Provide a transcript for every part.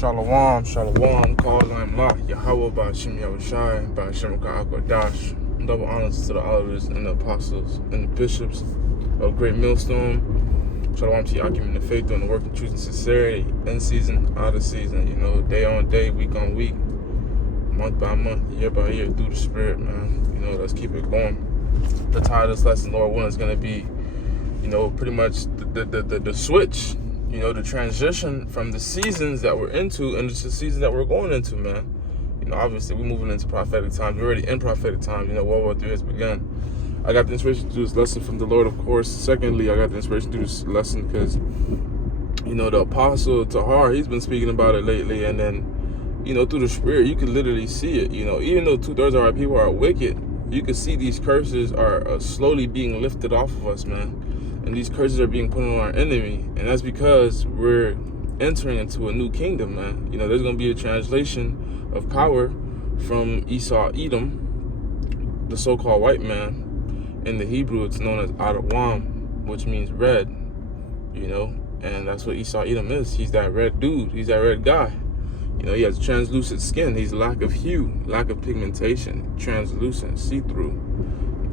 Shalom, shalom, call I'm La, Yahweh, Ba'ashim Yahushai, Ba'ashim Ka'akwadash. Double honors to the elders and the apostles and the bishops of Great Millstone. Shalom to Yakim in the faith, doing the work of truth and sincerity, in season, out of season, day on day, week on week, month by month, year by year, through the Spirit, man. Let's keep it going. The title of this lesson, Lord willing, is going to be, pretty much the switch. The transition from the seasons that we're into into the season that we're going into, man. Obviously, we're moving into prophetic times. We're already in prophetic times. World War III has begun. I got the inspiration to do this lesson from the Lord, of course. Secondly, I got the inspiration to do this lesson because, the Apostle Tahar, he's been speaking about it lately. And then, through the Spirit, you can literally see it. Even though 2/3 of our people are wicked, you can see these curses are slowly being lifted off of us, man. And these curses are being put on our enemy. And that's because we're entering into a new kingdom, man. There's going to be a translation of power from Esau Edom, the so-called white man. In the Hebrew, it's known as Adawam, which means red, And that's what Esau Edom is. He's that red dude. He's that red guy. He has translucent skin. He's lack of hue, lack of pigmentation, translucent, see-through.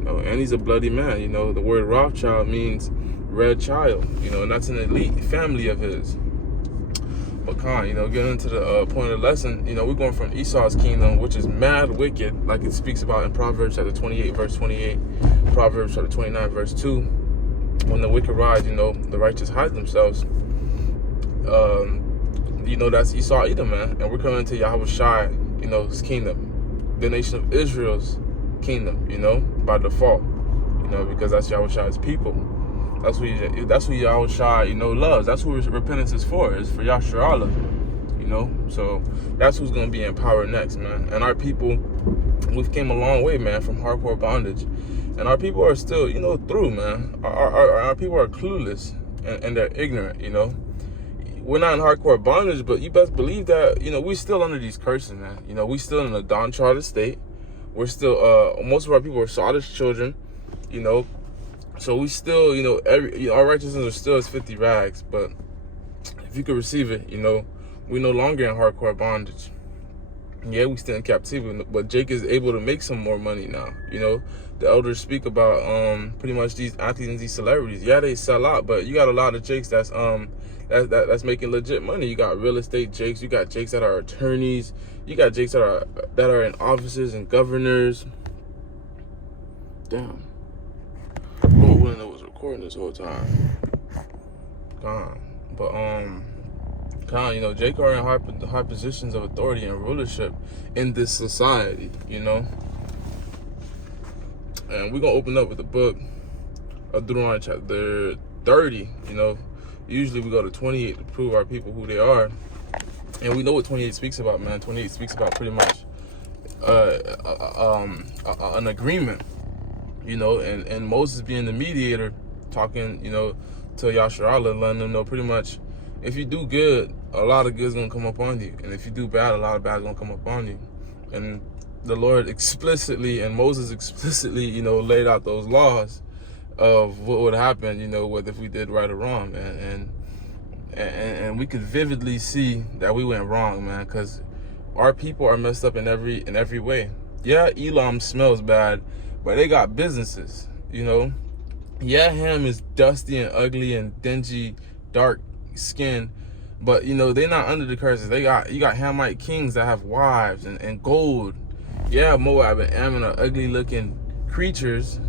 And he's a bloody man. The word Rothschild means red child, and that's an elite family of his. But getting into the point of the lesson, we're going from Esau's kingdom, which is mad wicked, like it speaks about in Proverbs chapter 28, verse 28, Proverbs chapter 29, verse 2. When the wicked rise, the righteous hide themselves. That's Esau Edom, man. And we're coming into Yahushai, his kingdom, the nation of Israel's kingdom, by default, because that's Yahushai's people. That's who Yahushai, loves. That's who repentance is for Yasharallah, So that's who's going to be in power next, man. And our people, we've came a long way, man, from hardcore bondage. And our people are still, through, man. Our people are clueless and they're ignorant, We're not in hardcore bondage, but you best believe that, we still under these curses, man. We still in a downtrodden state. We're still, most of our people are Sodom's children, So we still, our righteousness are still as 50 rags. But if you could receive it, we're no longer in hardcore bondage. Yeah, we still in captivity, but Jake is able to make some more money now. The elders speak about pretty much these athletes and these celebrities. Yeah, they sell out, but you got a lot of Jakes that's making legit money. You got real estate Jakes. You got Jakes that are attorneys. You got Jakes that are in offices and governors. Damn. Lord willing, I was recording this whole time. Jake are in high positions of authority and rulership in this society, And we're gonna open up with the book of Deuteronomy chapter 30. Usually we go to 28 to prove our people who they are, and we know what 28 speaks about, man. 28 speaks about pretty much an agreement. And Moses being the mediator, talking, to Yasharallah, letting them know pretty much, if you do good, a lot of good's gonna come up on you, and if you do bad, a lot of bad's gonna come up on you. And the Lord explicitly and Moses explicitly, laid out those laws of what would happen, whether if we did right or wrong, man. And we could vividly see that we went wrong, man, because our people are messed up in every way. Yeah, Elam smells bad, but they got businesses, Yeah, Ham is dusty and ugly and dingy, dark skin, but they're not under the curses. You got Hamite kings that have wives and gold. Yeah, Moab and Ammon are ugly looking creatures,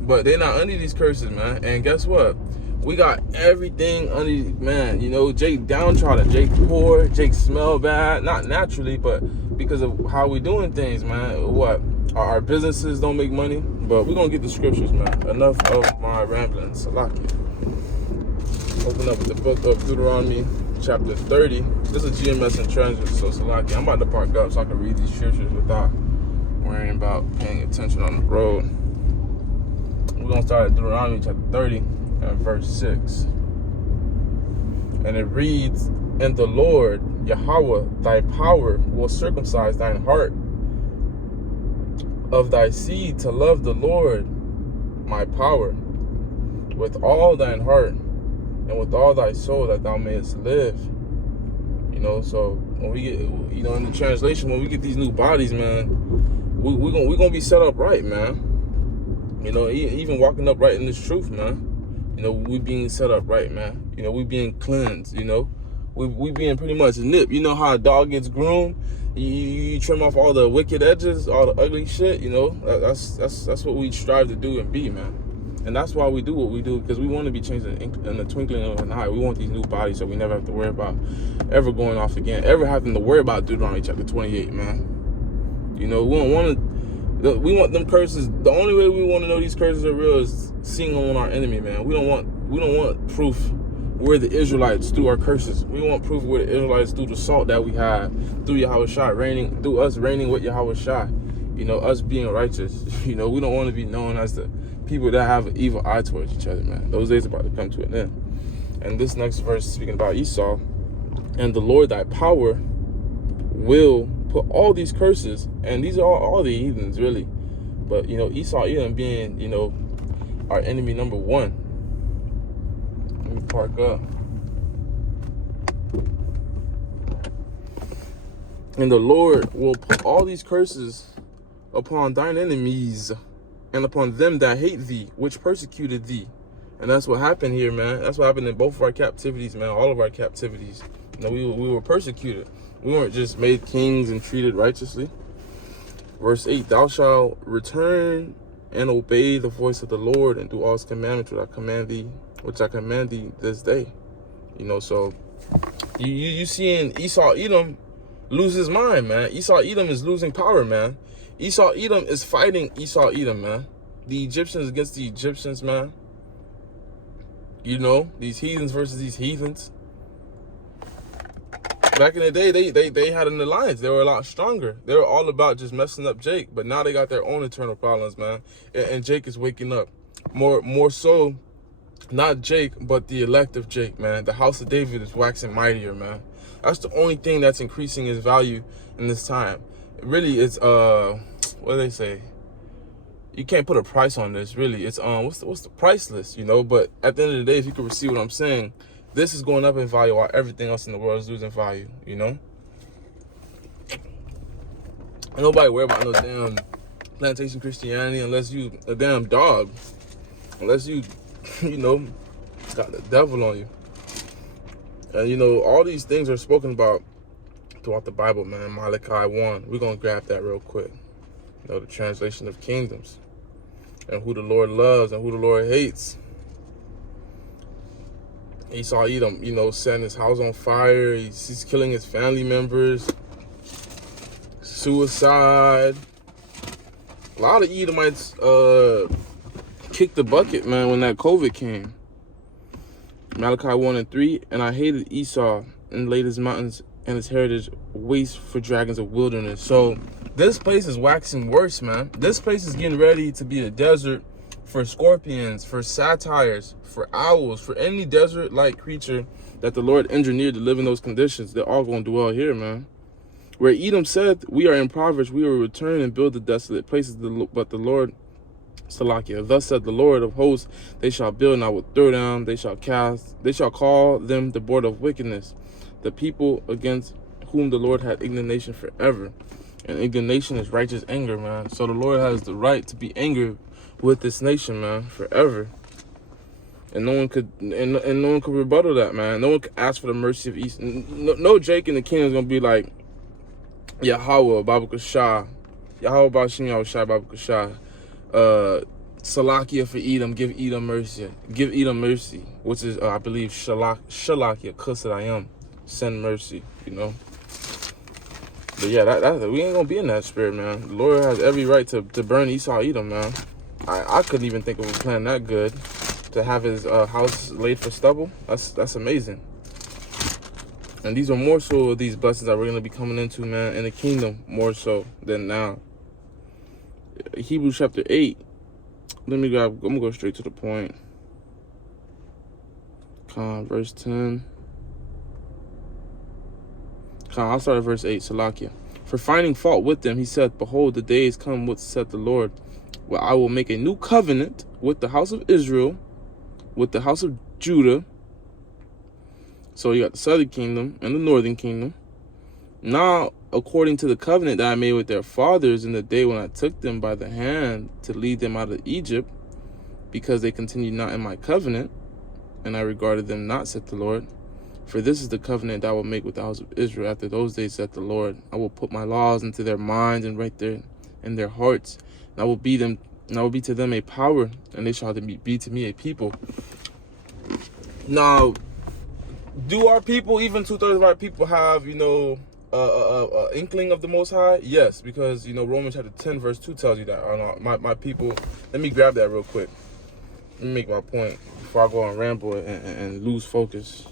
but they're not under these curses, man. And guess what? We got everything under, man. Jake downtrodden, Jake poor, Jake smell bad, not naturally, but because of how we doing things, man. What? Our businesses don't make money, but we're gonna get the scriptures, man. Enough of my ramblings. Salaki. Open up with the book of Deuteronomy, chapter 30. This is GMS in transit, so Salaki. I'm about to park up so I can read these scriptures without worrying about paying attention on the road. We're gonna start at Deuteronomy chapter 30 and verse 6. And it reads, "And the Lord, Yahweh, thy power, will circumcise thine heart of thy seed to love the Lord, my power, with all thine heart and with all thy soul, that thou mayest live." So when we get, in the translation, when we get these new bodies, man, we gonna be set up right, man. Even walking up right in this truth, man. We being set up right, man. We being cleansed, we being pretty much nipped. You know how a dog gets groomed? You trim off all the wicked edges, all the ugly shit, that's what we strive to do and be, man. And that's why we do what we do, because we want to be changed in the twinkling of an eye. We want these new bodies so we never have to worry about ever going off again, ever having to worry about Deuteronomy chapter 28, man. We don't want to. We want them curses. The only way we want to know these curses are real is seeing them on our enemy, man. We don't want proof where the Israelites through our curses. We want proof where the Israelites through the salt that we have, through Yahushua reigning, through us reigning with Yahushua. Us being righteous. We don't want to be known as the people that have an evil eye towards each other, man. Those days are about to come to an end. And this next verse is speaking about Esau. And the Lord thy power will put all these curses, and these are all the heathens, really. But, Esau, Edom being, our enemy number one. Let me park up. And the Lord will put all these curses upon thine enemies and upon them that hate thee, which persecuted thee. And that's what happened here, man. That's what happened in both of our captivities, man. All of our captivities. We were persecuted. We weren't just made kings and treated righteously. Verse 8, thou shalt return and obey the voice of the Lord and do all his commandments which I command thee this day. So you seeing Esau Edom lose his mind, man. Esau Edom is losing power, man. Esau Edom is fighting Esau Edom, man. The Egyptians against the Egyptians, man. These heathens versus these heathens. Back in the day, they had an alliance. They were a lot stronger. They were all about just messing up Jake, but now they got their own internal problems, man. And Jake is waking up. More so, not Jake, but the elect of Jake, man. The house of David is waxing mightier, man. That's the only thing that's increasing his value in this time. Really, it's what do they say? You can't put a price on this, really. It's what's the priceless, But at the end of the day, if you can receive what I'm saying, this is going up in value while everything else in the world is losing value, Nobody worry about no damn plantation Christianity unless you a damn dog. Unless you, got the devil on you. And, all these things are spoken about throughout the Bible, man. Malachi 1. We're going to grab that real quick. The translation of kingdoms. And who the Lord loves and who the Lord hates. Esau Edom, setting his house on fire. He's killing his family members. Suicide. A lot of Edomites kicked the bucket, man, when that COVID came. Malachi 1 and 3. And I hated Esau and laid his mountains and his heritage waste for dragons of wilderness. So this place is waxing worse, man. This place is getting ready to be a desert for scorpions, for satyrs, for owls, for any desert-like creature that the Lord engineered to live in those conditions. They're all going to dwell here, man. Where Edom said, we are impoverished, we will return and build the desolate places, but the Lord, Salakia, thus said the Lord of hosts, they shall build and I will throw down, they shall call them the board of wickedness, the people against whom the Lord had indignation forever. And indignation is righteous anger, man. So the Lord has the right to be angry with this nation, man, forever. And no one could rebuttal that, man. No one could ask for the mercy of East. No Jake in the kingdom is gonna be like Yahweh, Baruch Shah, Yahweh Bashim Yahushua, Baruch Shah, Salakia for Edom, give Edom mercy, which is I believe Shalakia, Kusad send mercy, But yeah, that we ain't gonna be in that spirit, man. The Lord has every right to burn Esau Edom, man. I couldn't even think of a plan that good to have his house laid for stubble. That's amazing. And these are more so these blessings that we're gonna be coming into, man, in the kingdom more so than now. Hebrews chapter 8. I'm gonna go straight to the point. Verse 10. I'll start at verse 8, Salakia. For finding fault with them, he said, behold, the days come, what saith the Lord, where I will make a new covenant with the house of Israel, with the house of Judah, So you got the southern kingdom and the northern kingdom. Now, according to the covenant that I made with their fathers in the day when I took them by the hand to lead them out of Egypt, because they continued not in my covenant, and I regarded them not, saith the Lord. For this is the covenant that I will make with the house of Israel after those days, saith the Lord. I will put my laws into their minds and write there in their hearts. And I will be to them a power, and they shall be to me a people. Now, do our people, even 2/3 of our people, have, inkling of the Most High? Yes, because, Romans chapter 10, verse 2 tells you that. My people, let me grab that real quick. Let me make my point before I go on ramble and lose focus.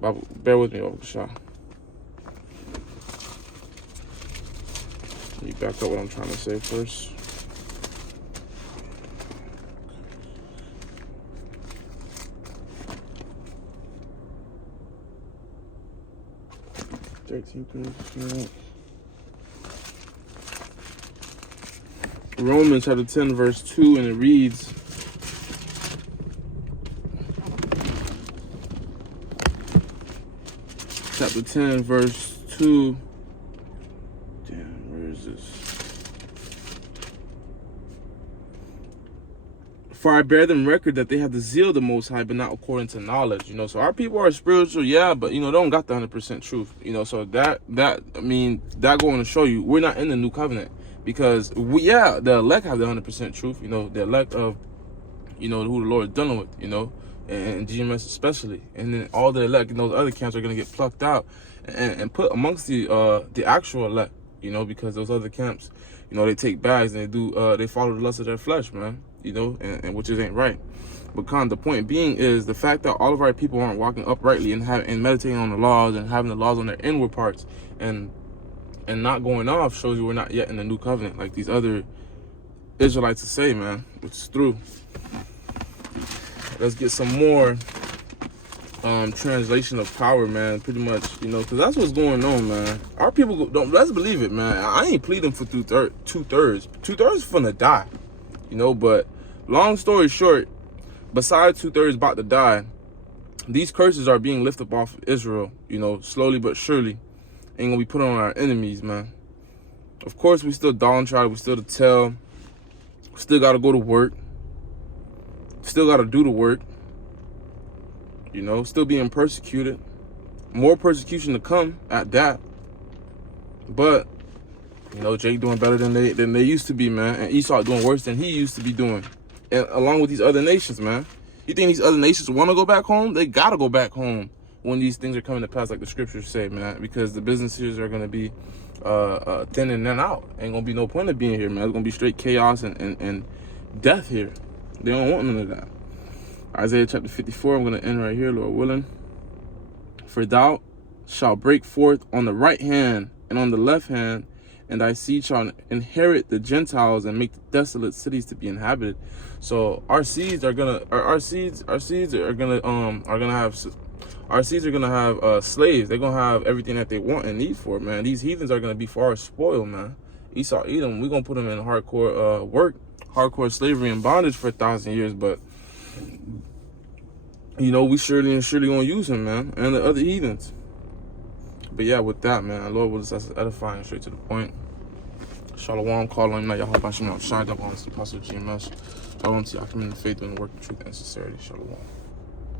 Bear with me, Baba Shah. Let me back up what I'm trying to say first. Romans chapter 10, verse 2, and it reads, chapter 10, verse 2. Damn, where is this? For I bear them record that they have the zeal of the Most High, but not according to knowledge. So our people are spiritual, yeah, but they don't got the 100% truth. So that going to show you we're not in the new covenant, because the elect have the 100% truth. The elect of who the Lord is dealing with. And GMS especially, and then all the elect in those other camps are gonna get plucked out and put amongst the actual elect. Because those other camps, they take bags and they follow the lust of their flesh, man. And which ain't right. But the point being is the fact that all of our people aren't walking uprightly and meditating on the laws and having the laws on their inward parts and not going off shows you we're not yet in the new covenant like these other Israelites to say, man, which is true. Let's get some more translation of power, man. Pretty much, because that's what's going on, man. Our people don't. Let's believe it, man. I ain't pleading for 2/3. 2/3 is finna die, But long story short, besides 2/3 about to die, these curses are being lifted up off of Israel. Slowly but surely, ain't gonna be put on our enemies, man. Of course, we still downtrodden. We still to tell. We still gotta go to work. Still got to do the work, still being persecuted. More persecution to come at that. But, Jake doing better than they used to be, man. And Esau doing worse than he used to be doing. And along with these other nations, man. You think these other nations want to go back home? They got to go back home when these things are coming to pass, like the scriptures say, man. Because the businesses are going to be thinning them out. Ain't going to be no point of being here, man. It's going to be straight chaos and death here. They don't want none of that. Isaiah chapter 54, I'm going to end right here, Lord willing. For thou shalt break forth on the right hand and on the left hand, and thy seed shall inherit the Gentiles and make the desolate cities to be inhabited. So our seeds are gonna have slaves. They're gonna have everything that they want and need for, man. These heathens are gonna be far spoiled, man. Esau, Edom, we're gonna put them in hardcore work. Hardcore slavery and bondage for 1,000 years, but we surely gonna use him, man, and the other heathens. But yeah, with that, man, Lord will just edifying straight to the point. Shalom, call on him, Yahweh Bashim, Shine up on the Apostle GMS. Shalom to y'all, come in the faith and work of truth and sincerity. Shalom.